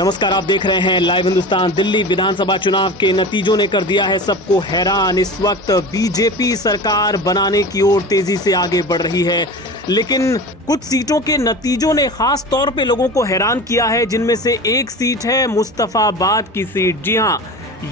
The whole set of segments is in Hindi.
नमस्कार, आप देख रहे हैं लाइव हिंदुस्तान। दिल्ली विधानसभा चुनाव के नतीजों ने कर दिया है सबको हैरान। इस वक्त बीजेपी सरकार बनाने की ओर तेजी से आगे बढ़ रही है, लेकिन कुछ सीटों के नतीजों ने खास तौर पे लोगों को हैरान किया है, जिनमें से एक सीट है मुस्तफाबाद की सीट। जी हां,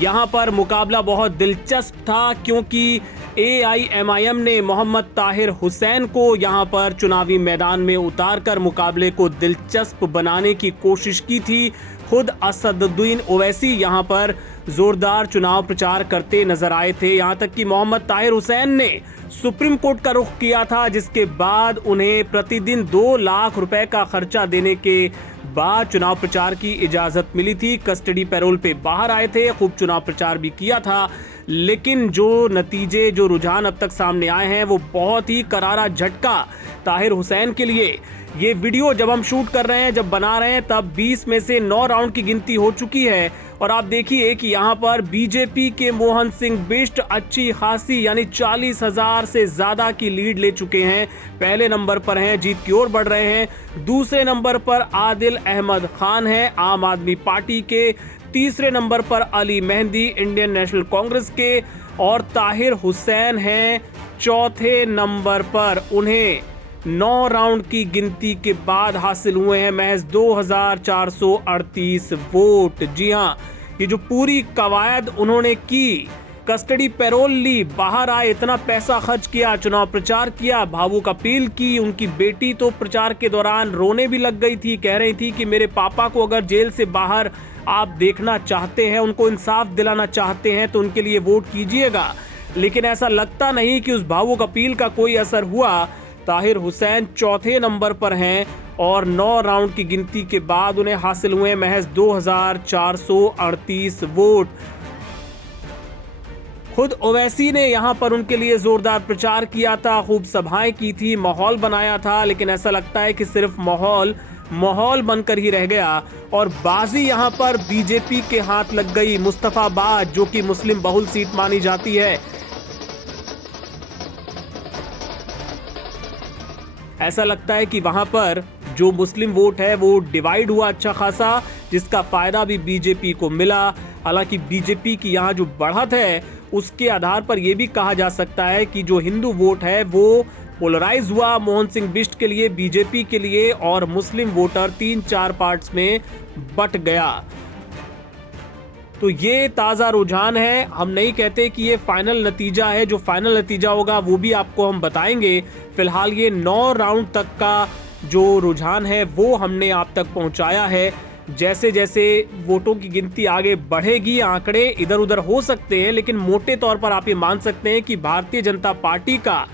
यहां पर मुकाबला बहुत दिलचस्प था, क्योंकि AIMIM ने मोहम्मद ताहिर हुसैन को यहां पर चुनावी मैदान में उतारकर मुकाबले को दिलचस्प बनाने की कोशिश की थी। खुद असदुद्दीन ओवैसी यहां पर जोरदार चुनाव प्रचार करते नजर आए थे। यहां तक कि मोहम्मद ताहिर हुसैन ने सुप्रीम कोर्ट का रुख किया था, जिसके बाद उन्हें प्रतिदिन 2 लाख रुपए का खर्चा देने के बाद चुनाव प्रचार की इजाजत मिली थी। कस्टडी पैरोल पे बाहर आए थे, खूब चुनाव प्रचार भी किया था, लेकिन जो नतीजे, जो रुझान अब तक सामने आए हैं, वो बहुत ही करारा झटका ताहिर हुसैन के लिए। ये वीडियो जब हम शूट कर रहे हैं, जब बना रहे हैं, तब 20 में से 9 राउंड की गिनती हो चुकी है। और आप देखिए कि यहाँ पर बीजेपी के मोहन सिंह बिष्ट अच्छी खासी यानी 40,000 से ज्यादा की लीड ले चुके हैं। पहले नंबर पर हैं, जीत की ओर बढ़ रहे हैं। दूसरे नंबर पर आदिल अहमद खान है आम आदमी पार्टी के। तीसरे नंबर पर अली मेहंदी इंडियन नेशनल कांग्रेस के, और ताहिर हुसैन हैं चौथे नंबर पर। उन्हें 9 राउंड की गिनती के बाद हासिल हुए हैं महज 2438 वोट। जी हां, ये जो पूरी कवायद उन्होंने की, कस्टडी पैरोल ली, बाहर आए, इतना पैसा खर्च किया, चुनाव प्रचार किया, भावुक अपील की। उनकी बेटी तो प्रचार के दौरान रोने भी लग गई थी, कह रही थी कि मेरे पापा को अगर जेल से बाहर आप देखना चाहते हैं, उनको इंसाफ दिलाना चाहते हैं, तो उनके लिए वोट कीजिएगा। लेकिन ऐसा लगता नहीं कि उस भावुक अपील का कोई असर हुआ। ताहिर हुसैन चौथे नंबर पर हैं और 9 राउंड की गिनती के बाद उन्हें हासिल हुए महज 2438 वोट। खुद ओवैसी ने यहां पर उनके लिए जोरदार प्रचार किया था, खूब सभाएं की थी, माहौल बनाया था, लेकिन ऐसा लगता है कि सिर्फ माहौल बनकर ही रह गया और बाजी यहां पर बीजेपी के हाथ लग गई। मुस्तफाबाद, जो कि मुस्लिम बहुल सीट मानी जाती है, ऐसा लगता है कि वहां पर जो मुस्लिम वोट है वो डिवाइड हुआ अच्छा खासा, जिसका फायदा भी बीजेपी को मिला। हालांकि बीजेपी की यहां जो बढ़त है, उसके आधार पर यह भी कहा जा सकता है कि जो हिंदू वोट है वो पोलराइज हुआ मोहन सिंह बिष्ट के लिए, बीजेपी के लिए, और मुस्लिम वोटर 3-4 पार्ट्स में बट गया। तो ये ताज़ा रुझान है। हम नहीं कहते कि ये फाइनल नतीजा है, जो फाइनल नतीजा होगा वो भी आपको हम बताएंगे। फिलहाल ये 9 राउंड तक का जो रुझान है वो हमने आप तक पहुंचाया है। जैसे जैसे वोटों की गिनती आगे बढ़ेगी, आंकड़े इधर उधर हो सकते हैं, लेकिन मोटे तौर पर आप ये मान सकते हैं कि भारतीय जनता पार्टी का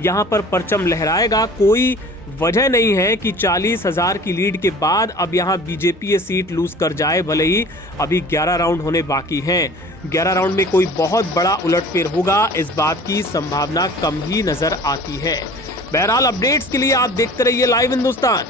यहाँ पर परचम लहराएगा। कोई वजह नहीं है कि 40,000 की लीड के बाद अब यहाँ बीजेपी ये सीट लूज कर जाए। भले ही अभी 11 राउंड होने बाकी हैं, 11 राउंड में कोई बहुत बड़ा उलटफेर होगा, इस बात की संभावना कम ही नजर आती है। बहरहाल अपडेट्स के लिए आप देखते रहिए लाइव हिंदुस्तान।